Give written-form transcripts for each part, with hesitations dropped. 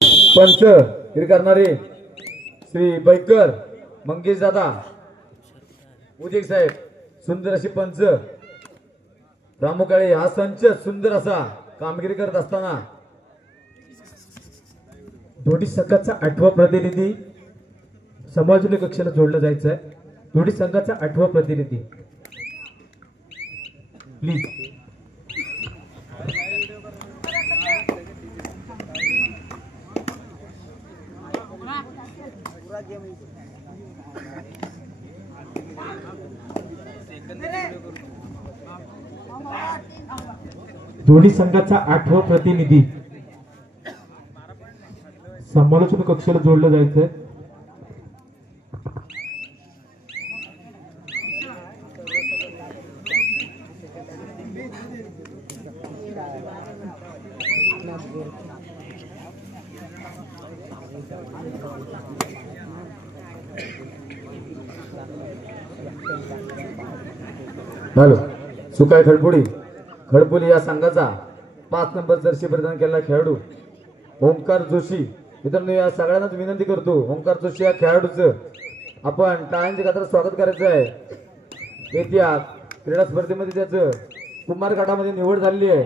पंच करणारे श्री बैकर मंगेश दादा उदिक साहेब सुंदर अशी पंच प्रामुख्याने हा संच सुंदर असा कामगिरी करत असताना दोडी संघाचा 8वा प्रतिनिधी समाजून कक्षाला जोडलं जायचं आहे। दोडी संघाचा 8वा प्रतिनिधी प्लीज। दोडी संघाचा 8वा प्रतिनिधी समालोचन कक्षाला जोडलं जायचंय। हॅलो सुकाय खडपोली या संघाचा 5 नंबर जर्सी प्रदान केलेला खेळाडू ओंकार जोशी। मित्रांनो या सगळ्यांनाच विनंती करतो ओंकार जोशी या खेळाडूचं आपण टाळ्यांच्या गजरात स्वागत करायचं आहे। येत्या क्रीडा स्पर्धेमध्ये त्याचं कुमार गटामध्ये निवड झालेली आहे।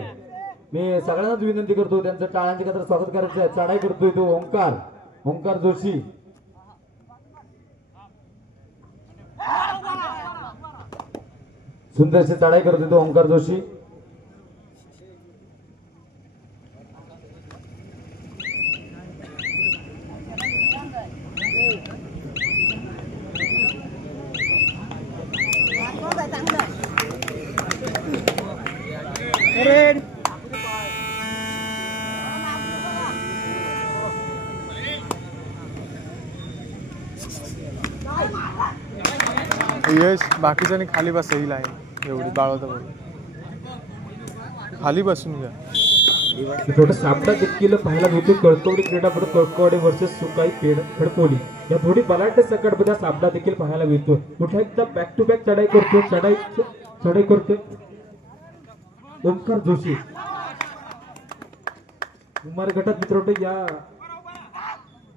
मी सगळ्यांनाच विनंती करतो त्यांचं टाळ्यांच्या गजरात स्वागत करायचं आहे। चढाई करतोय तो ओंकार जोशी। सुंदरशी चढाई करतोय तो ओंकार जोशी। यश बाकीच्यानी खाली बस येईल आहे एवढी बाळवता बरोबर खाली बसून घ्या। छोटा सामना देखील पाहायला मिळतो कळकवडी क्रीडापटू कळकवडी वर्सेस सुकाई खडपोली या थोडी बलाढ्य संकटमध्ये सामना देखील पाहायला मिळतो। कुठे एकदा बॅक टू बॅक चढाई करतोय ओंकार जोशी। कुमार गटात मित्रांनो या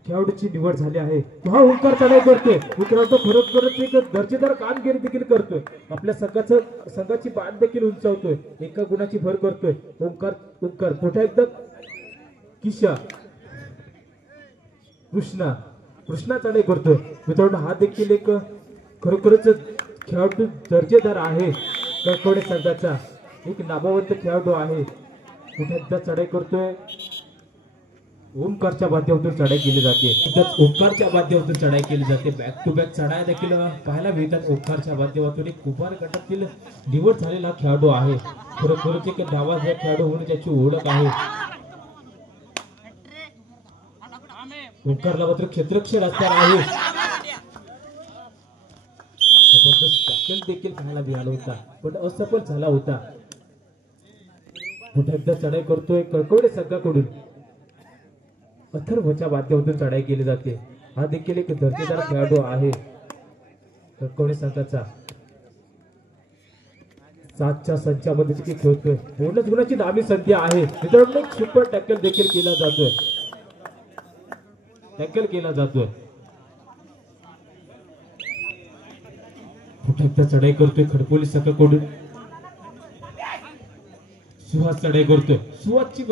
खेळाडूची निवड झाली आहे। हा ओंकार चढाई करतोय मित्रांनो खरोखरच एक दर्जेदार कामगिरी देखील करतोय। आपल्या संघाची मान देखील उंचावतोय एका गुणाची भर करतोय ओंकार पुन्हा एकदा किशा कृष्णा चढाई करतोय मित्रांनो। हा देखील एक खरोखरच खेळाडू दर्जेदार आहे। कळकवडे संघाचा एक नामवंत खेळाडू आहे। पुन्हा एकदा चढाई करतोय ओंकारच्या माध्यमातून चढाई केली जाते। ओंकारच्या माध्यमातून चढाई केली जाते। बॅक टू बॅक चढाई देखील पाहायला मिळतात ओंकारच्या माध्यमातून। एक कुमार गटातील निवड झालेला खेळाडू आहे। खरोखरच एक नावाजलेला खेळाडू म्हणून त्याची ओळख आहे। ओंकारला मात्र क्षेत्ररक्षण असणार आहे। जबरदस्त टॅकल देखील पाहायला मिळाला होता पण असफल झाला होता। पुन्हा एकदा चढाई करतोय कळकवडे संघाकडून अथर्वच्या माध्यमातून चढाई केली जाते। हा देखील एक दर्जेदार खेळाडू आहे कळकवडे संघाचा। 7च्या संचामध्ये देखील खेळतोय बोनस गुणाची नामी संधी आहे मित्रांनो। एक सुपर टॅकल देखील केला जातोय पुन्हा एकदा चढाई करतोय खडपोली संघाकडून सुहास चढाई करतोय सुहासच्या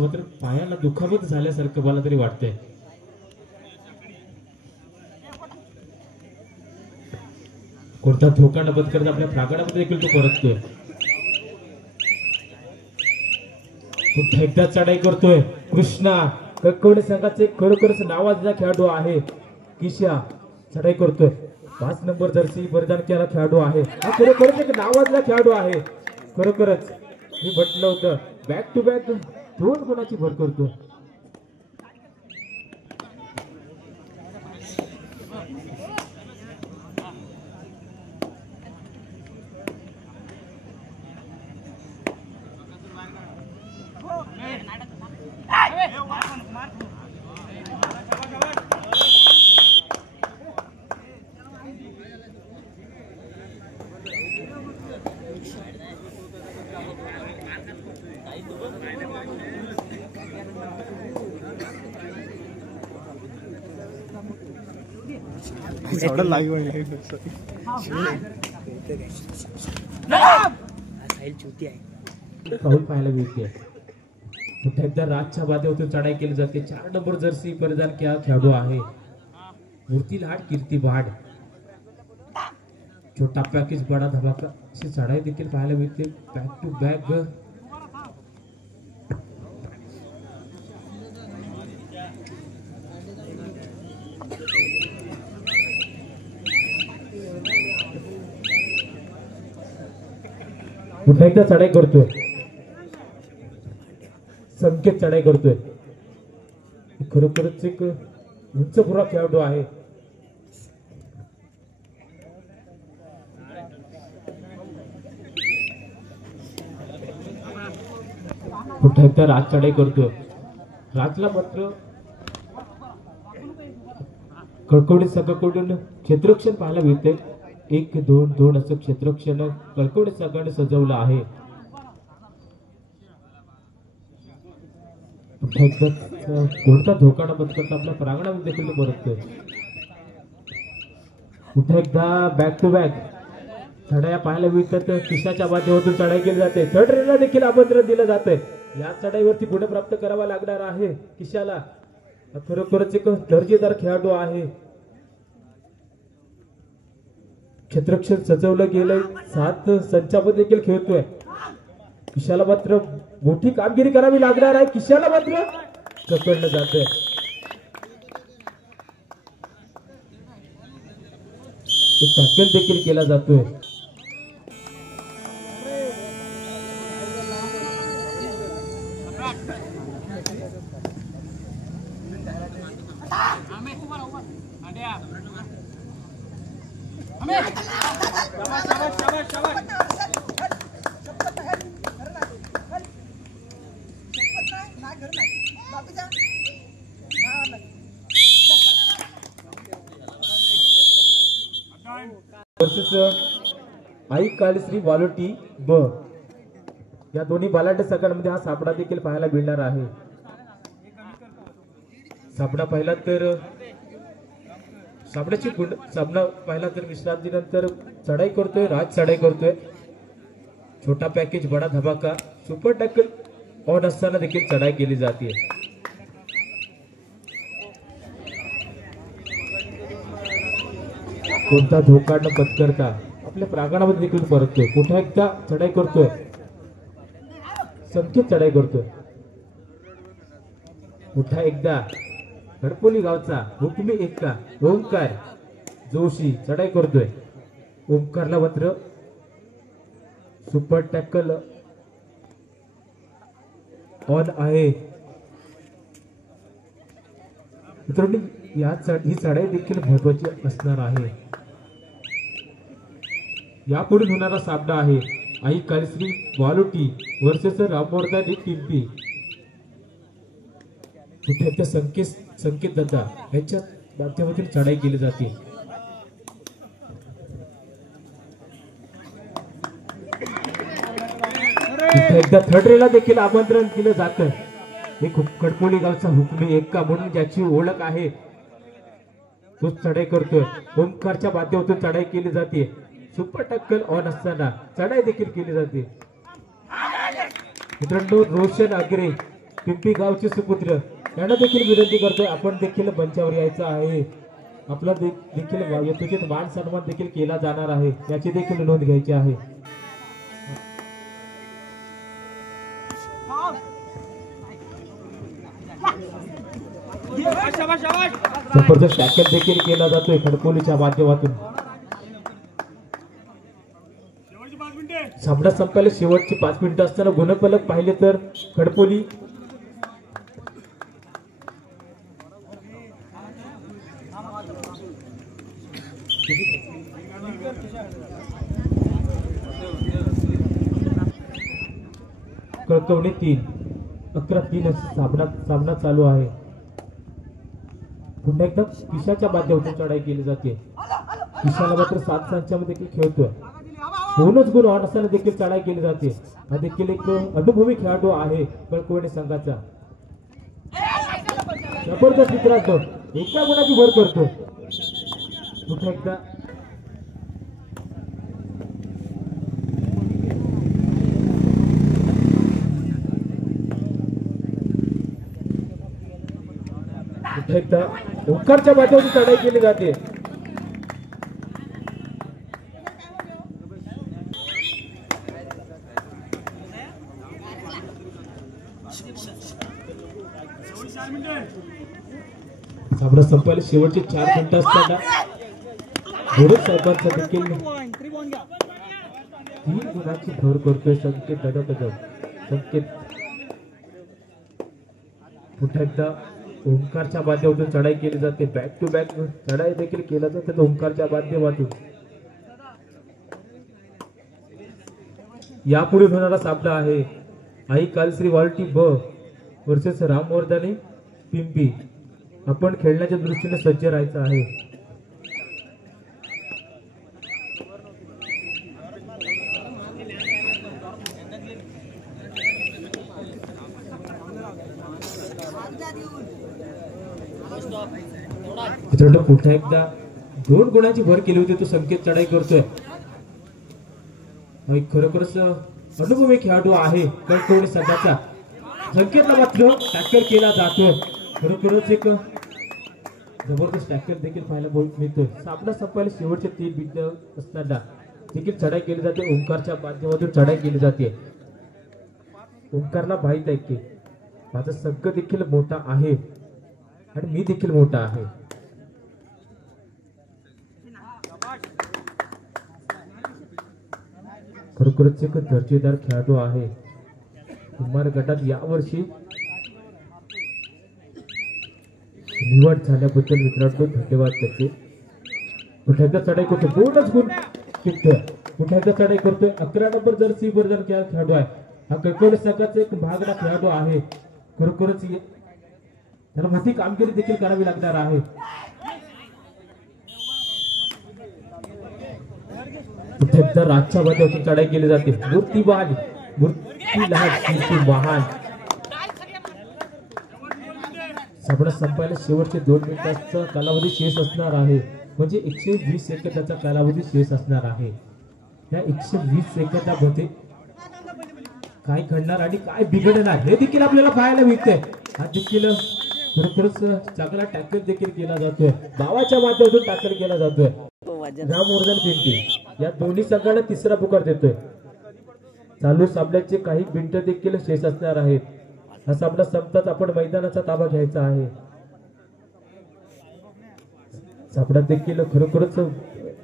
मात्र पायाला दुखापत झाल्यासारखं मला तरी वाटतंय। कोणता धोका न पत्करता आपल्या प्रांगणामध्ये देखील तो परततोय। पुन्हा एकदा चढाई करतोय कृष्णा। कळकवडे संघाचे खरोखरच नावाजलेला खेळाडू आहे किशा चढाई करतोय 5 नंबर जर्सी परिधान केलेला खेळाडू आहे। हा खरोखरच एक नावाजलेला खेळाडू आहे। खरोखरच मी म्हटलं होतं बॅक टू बॅक 2 गुणाची भर करतो। झाडं लागलं पाऊल पाहायला मिळते. पुन्हा एकदा राजच्या बादेवरून चढाई केली जाते. 4 नंबर जर्सी परिधान केला खेळाडू आहे मूर्ती लाड कीर्ती वाड. छोटा पॅकेज बडा धमाका अशी चढाई देखील पाहायला मिळते. बॅक टू बॅक पुन्हा एकदा चढाई करतोय. संकेत चढाई करतोय. खरोखरच एक उंच पुरा खेळाडू आहे. पुन्हा एकदा राज चढाई करतोय. राजला मात्र कळकवडी संघाकडून क्षेत्ररक्षण पाहायला मिळते. 1-2-2 असं क्षेत्ररक्षण कळकवडी संघाने सजवलं आहे. कोणता धोका न पत्करता आपल्या प्रांगणामध्ये देखील परततोय. पुन्हा एकदा बॅक टू बॅक चढाया पाहायला मिळतात. किशाच्या माध्यमातून चढाई केली जाते. थर्ड रेलला देखील आमंत्रण दिलं जातंय. या चढाईवरती गुण प्राप्त करावा लागणार आहे किशाला. खरोखरच एक दर्जेदार खेळाडू आहे. क्षेत्ररक्षण सजवलं गेलंय. 7 संचामध्ये देखील खेळतोय. किशाला मात्र मोठी कामगिरी करावी लागणार आहे. किशाला मात्र पकडलं जातंय. एक टॅकल देखील केला जातोय. आई काळश्री वालोटी ब या दोन्ही बलाढ्य संघांमध्ये हा सापडा देखील पाहायला मिळणार आहे. सापडा पाहिला तर सामना पाहिला तर विश्रांतीनंतर चढाई करतोय. राज चढाई करतोय. छोटा पॅकेज बडा धमाका सुपर टॅकल ऑन असताना देखील चढाई केली जाते. कोणता धोका न पत्करता आपल्या प्रांगणामध्ये देखील परततोय. पुन्हा एकदा चढाई करतोय. संकेत चढाई करतोय. पुन्हा एकदा खडपोली गावचा हुकमी एक्का ओंकार जोशी चढाई करतोय. ओंकारला मात्र सुपर टॅकल ऑन आहे. मित्रांनो ही चढाई देखील महत्वाची असणार आहे. यापुढे होणारा सामना आहे आई काळश्री वालोटी वर्सेस रामवर्धन पिंपी. कुठे त्या संकेत दत्ता यांच्या माध्यमातून चढाई केली जाते. एकदा थर्ड रेला देखील आमंत्रण दिलं जातं. एक खडपोली गावचा हुकमी एक्का म्हणून ज्याची ओळख आहे तो चढाई करतोय. ओंकारच्या माध्यमातून चढाई केली जाते. सुपर टक्कल ऑन असताना चढाई देखील केली जाते. मित्रांनो रोशन आगरे पिंपी गावचे सुपुत्र यांना देखील विनंती करतोय आपण देखील मंचावर यायचं आहे. आपला देखील यथोचित मान सन्मान देखील केला जाणार आहे याची देखील नोंद घ्यायची आहे. जबरदस्त टॅकल देखील केला जातोय खडकोलीच्या माध्यमातून. सामना संपायला शेवटची 5 मिनिटं असताना गुणफलक पाहिले तर खडपोली कळकवणे 3 11-3 सामना चालू आहे. पुन्हा एकदा किशाच्या माध्यमातून चढाई केली जाते. किशाला मात्र 7 संचामध्ये देखील खेळतोय. दोनच गुण ऑन असताना देखील चढाई केली जाते. हा देखील एक अनुभवी खेळाडू आहे कळकवणे संघाचा. जबरदस्त मित्रांनो एका गुणाची भर करतो. पुन्हा एकदा पुन्हा एकदा ओंकारच्या बाजूने चढाई केली जाते. सामना संपायला शेवटचे 4 मिनिटं असताना गुरु साहेबांचा देखील 3 गुणांची भर करतोय संकेत दादा. संकेत पुन्हा एकदा ओंकारच्या माध्यमातून चढाई केली जाते. बॅक टू बॅक चढाई देखील केला जाते ओंकारच्या माध्यमातून. यापुढे होणारा सामना आहे आई कालश्री वाल्टी ब वर्सेस रामवर्धनी पिंपी. आपण खेळण्याच्या दृष्टीने सज्ज राहायचं आहे. मित्रांनो पुन्हा एकदा 2 गुणांची भर केली होती तो संकेत चढाई करतोय. खरोखरच अनुभवी खेळाडू आहे कणकवली संघाचा. संकेतला मात्र टॅकल केला जातोय. खरोखरच एक जबरदस्त टॅकल देखील पाहायला मिळतोय. सामना संपायला शेवटचे 3 मिनिटं असताना देखील चढाई केली जाते. ओंकारच्या माध्यमातून चढाई केली जाते. ओंकारला माहित आहे की माझा संघ देखील मोठा आहे आणि मी देखील मोठा आहे. खरोखरच एक दर्जेदार खेळाडू आहे. कुमार गटात यावर्षी निवड झाल्याबद्दल मित्रांनो धन्यवाद त्याचे. पुन्हा एकदा चढाई करतोय. 2च गुण टिकतोय. पुन्हा एकदा चढाई करतोय. 11 नंबर जर्सी बरोबर खेळाडू आहे. हा कणकवली संघाचा एक भागला खेळाडू आहे. खरोखरच त्याला मोठी कामगिरी देखील करावी लागणार आहे. एकदा राजच्या माध्यमातून चढाई केली जाते. मूर्ती लहान महान. सामना संपायला शेवटचे 2 मिनिटांचा कालावधी शेष असणार आहे. म्हणजे 120 सेकंदाचा कालावधी शेष असणार आहे. या 120 सेकंदामध्ये काय घडणार आणि काय बिघडणार हे देखील आपल्याला पाहायला मिळतंय. हा देखील खरोखरच चांगला टॅकल देखील केला जातोय. भावाच्या माध्यमातून टॅकल केला जातोय. रामवर्धन पिंपी या दोन्ही संघांना तिसरा पुकार देतोय. चालू सामन्याचे काही मिनिटं देखील शेष असणार आहेत. हा सामना संपताच आपण मैदानाचा ताबा घ्यायचा आहे. सामना देखील खरोखरच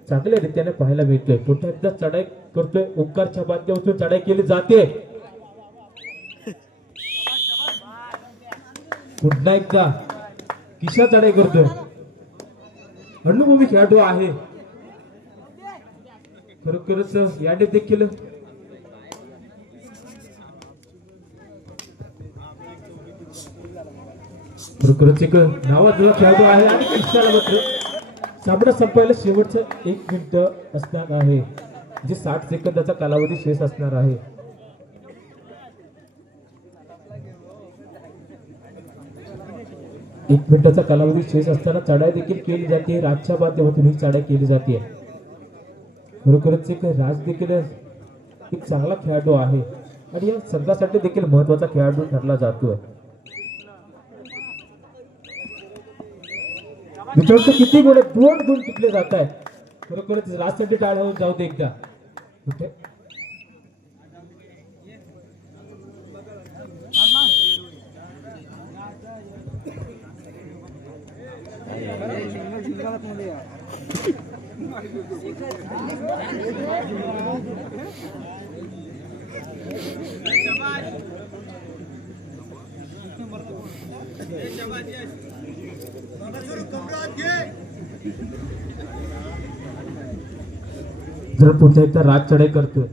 चांगल्या रीतीने पाहायला मिळतोय. पुन्हा एकदा चढाई करतोय. ओंकारच्या माध्यमातून चढाई केली जाते. पुन्हा एकदा किशा चढाई करतोय. अनुभवी खेळाडू आहे. खरोखरच याने देखील खरोखरच एक नावाजलेला खेळाडू आहे आणि किशाला मात्र सामना संपायला शेवटचं 1 मिनिट असणार आहे. जे 60 सेकंदाचा कालावधी शेष असणार आहे. एक मिनिटाचा कालावधी शेष असताना चढाई देखील केली जाते. राजच्या माध्यमातून ही चढाई केली जाते. खरोखरच एक राज देखील एक चांगला खेळाडू आहे आणि या संघासाठी देखील महत्वाचा खेळाडू ठरला जातोय. मित्रांनो किती गुण 2 गुण टिकले जात आहेत. खरोखरच राजसाठी टाळून जाऊ दे एकदा. कुठे जर पुन्हा एकदा राज चढाई करतोय.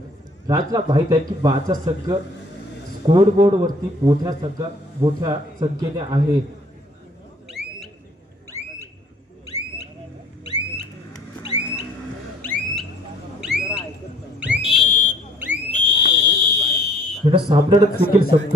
राजला माहित आहे की माझा संघ स्कोर बोर्ड वरती मोठ्या संख्येने आहे. सामन्यात देखील संपतोय.